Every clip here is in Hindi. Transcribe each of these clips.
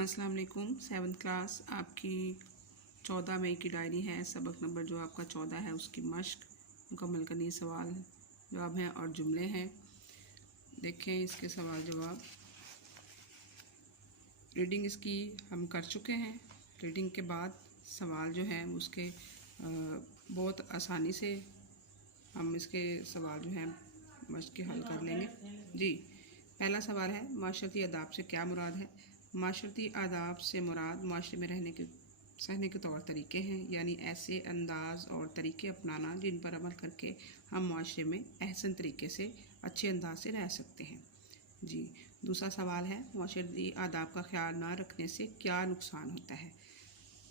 अस्सलाम वालेकुम। 7th क्लास आपकी 14 मई की डायरी है। सबक नंबर जो आपका 14 है उसकी मश्क मुकम्मल करनी, सवाल जवाब हैं और जुमले हैं। देखें इसके सवाल जवाब। रीडिंग इसकी हम कर चुके हैं। रीडिंग के बाद सवाल जो हैं उसके बहुत आसानी से हम इसके सवाल जो हैं मश्क के हल कर लेंगे। जी, पहला सवाल है, माशरती आदाब से क्या मुराद है? माशरती आदाब से मुराद माशरे में सहने के तौर तरीके हैं, यानी ऐसे अंदाज और तरीके अपनाना जिन पर अमल करके हम माशरे में अहसन तरीके से अच्छे अंदाज से रह सकते हैं। जी, दूसरा सवाल है, माशरती आदाब का ख्याल ना रखने से क्या नुकसान होता है?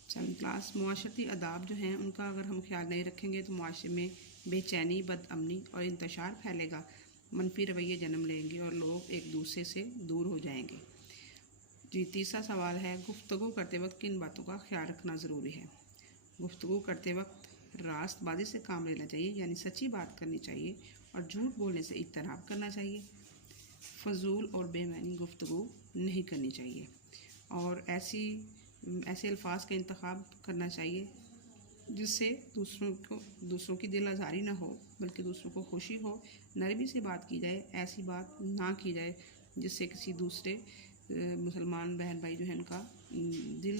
7th क्लास, माशरती आदाब जो हैं उनका अगर हम ख्याल नहीं रखेंगे तो माशरे में बेचैनी, बदअमनी और इंतशार फैलेगा, मनफी रवैये जन्म लेंगे और लोग एक दूसरे से दूर हो जाएंगे। जी, तीसरा सवाल है, गुफ्तगू करते वक्त किन बातों का ख्याल रखना ज़रूरी है? गुफ्तगू करते वक्त रास्तबाजी से काम लेना चाहिए, यानी सच्ची बात करनी चाहिए और झूठ बोलने से इज्तनाब करना चाहिए। फजूल और बेमानी गुफ्तगू नहीं करनी चाहिए और ऐसे अल्फाज का इंतखाब करना चाहिए जिससे दूसरों की दिल आज़ारी ना हो, बल्कि दूसरों को खुशी हो। नरमी से बात की जाए, ऐसी बात ना की जाए जिससे किसी दूसरे मुसलमान बहन भाई जो है उनका दिल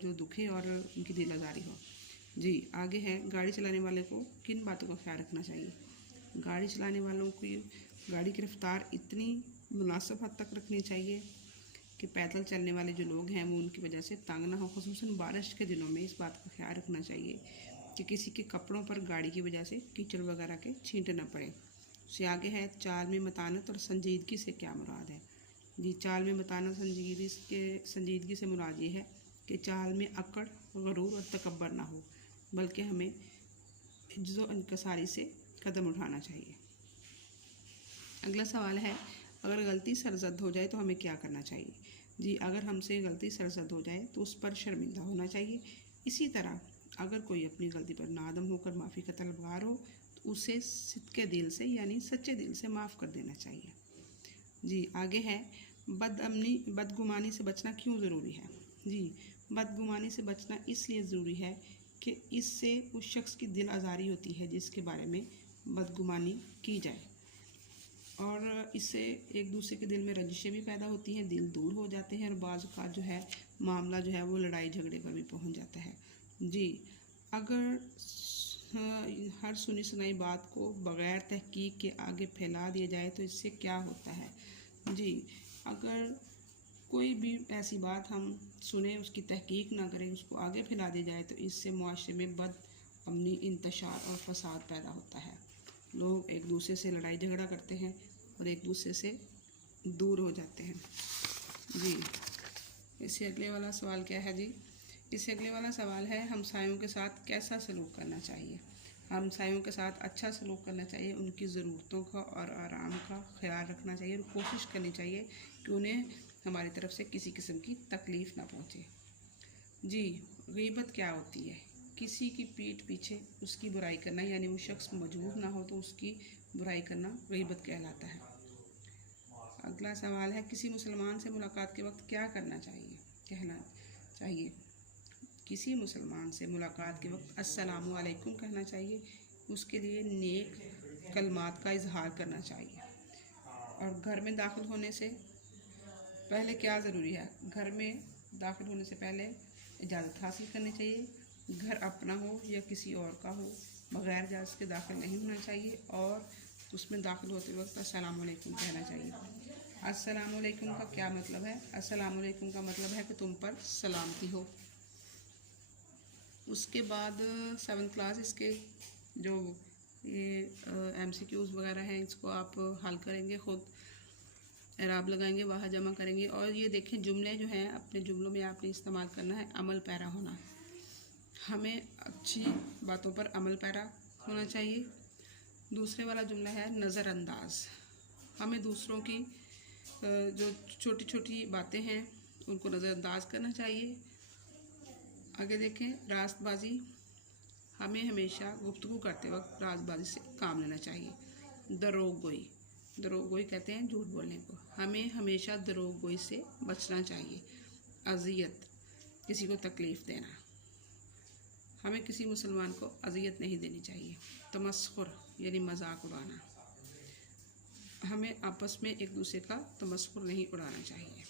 जो दुखे और उनकी दिल आज़ारी हो। जी, आगे है, गाड़ी चलाने वाले को किन बातों का ख्याल रखना चाहिए? गाड़ी चलाने वालों की गाड़ी की रफ्तार इतनी मुनासिब हद तक रखनी चाहिए कि पैदल चलने वाले जो लोग हैं वो उनकी वजह से तंग ना हो। खुसूसन बारिश के दिनों में इस बात का ख्याल रखना चाहिए कि किसी के कपड़ों पर गाड़ी की वजह से कीचड़ वगैरह के छींटे न पड़े। उससे आगे है, चाल में मतानत और संजीदगी से क्या मुराद है? जी, चाल में मतानत संजीदगी से मुराद ये है कि चाल में अकड़, गरूर और तकब्बर ना हो, बल्कि हमें इज्जो इनकसारी से कदम उठाना चाहिए। अगला सवाल है, अगर गलती सरजद हो जाए तो हमें क्या करना चाहिए? जी, अगर हमसे गलती सरजद हो जाए तो उस पर शर्मिंदा होना चाहिए। इसी तरह अगर कोई अपनी गलती पर नादम होकर माफ़ी का तलबगार हो तो उसे सिद्के दिल से यानी सच्चे दिल से माफ़ कर देना चाहिए। जी, आगे है, बदगुमानी से बचना क्यों ज़रूरी है? जी, बदगुमानी से बचना इसलिए ज़रूरी है कि इससे उस शख्स की दिल आज़ारी होती है जिसके बारे में बदगुमानी की जाए, और इससे एक दूसरे के दिल में रंजिशें भी पैदा होती हैं, दिल दूर हो जाते हैं और बाज़ औक़ात जो है मामला जो है वो लड़ाई झगड़े पर भी पहुंच जाता है। जी, अगर हर सुनी सुनाई बात को बग़ैर तहकीक के आगे फैला दिया जाए तो इससे क्या होता है? जी, अगर कोई भी ऐसी बात हम सुने, उसकी तहकीक ना करें, उसको आगे फैला दी जाए तो इससे मुआशरे में बदअमनी, इंतशार और फसाद पैदा होता है। लोग एक दूसरे से लड़ाई झगड़ा करते हैं और एक दूसरे से दूर हो जाते हैं। जी, इससे अगले वाला सवाल क्या है? जी, इससे अगले वाला सवाल है, हमसायों के साथ कैसा सलूक करना चाहिए? हमसायों के साथ अच्छा सलूक करना चाहिए, उनकी ज़रूरतों का और आराम का ख्याल रखना चाहिए और कोशिश करनी चाहिए कि उन्हें हमारी तरफ से किसी किस्म की तकलीफ़ ना पहुँचे। जी, गीबत क्या होती है? किसी की पीठ पीछे उसकी बुराई करना, यानी वो शख्स मौजूद ना हो तो उसकी बुराई करना गीबत कहलाता है। अगला सवाल है, किसी मुसलमान से मुलाकात के वक्त क्या कहना चाहिए? किसी मुसलमान से मुलाकात के वक्त अस्सलामु अलैकुम कहना चाहिए, उसके लिए नेक कलमात का इजहार करना चाहिए। और घर में दाखिल होने से पहले क्या ज़रूरी है? घर में दाखिल होने से पहले इजाज़त हासिल करनी चाहिए। घर अपना हो या किसी और का हो, बग़ैर इजाज़त के दाखिल नहीं होना चाहिए और उसमें दाखिल होते वक्त अस्सलामु अलैकुम कहना चाहिए। अस्सलामु अलैकुम का क्या मतलब है? अस्सलामु अलैकुम का मतलब है कि तुम पर सलामती हो। उसके बाद 7th क्लास, इसके जो ये MCQs वगैरह हैं इसको आप हल करेंगे, ख़ुद एराब लगाएंगे, वाह जमा करेंगे। और ये देखें, जुमले जो हैं अपने जुमलों में आपने इस्तेमाल करना है अमल पैरा होना। हमें अच्छी बातों पर अमल पैरा होना चाहिए। दूसरे वाला जुमला है नज़रअंदाज। हमें दूसरों की जो छोटी छोटी बातें हैं उनको नज़रअंदाज करना चाहिए। आगे देखें, रास्तबाजी। हमें हमेशा गुफ्तगू करते वक्त रास्तबाजी से काम लेना चाहिए। दरोगोई कहते हैं झूठ बोलने को। हमें हमेशा दरोगोई से बचना चाहिए। अज़ियत, किसी को तकलीफ़ देना। हमें किसी मुसलमान को अज़ियत नहीं देनी चाहिए। तमस्खुर यानी मजाक उड़ाना, हमें आपस में एक दूसरे का तमस्खुर नहीं उड़ाना चाहिए।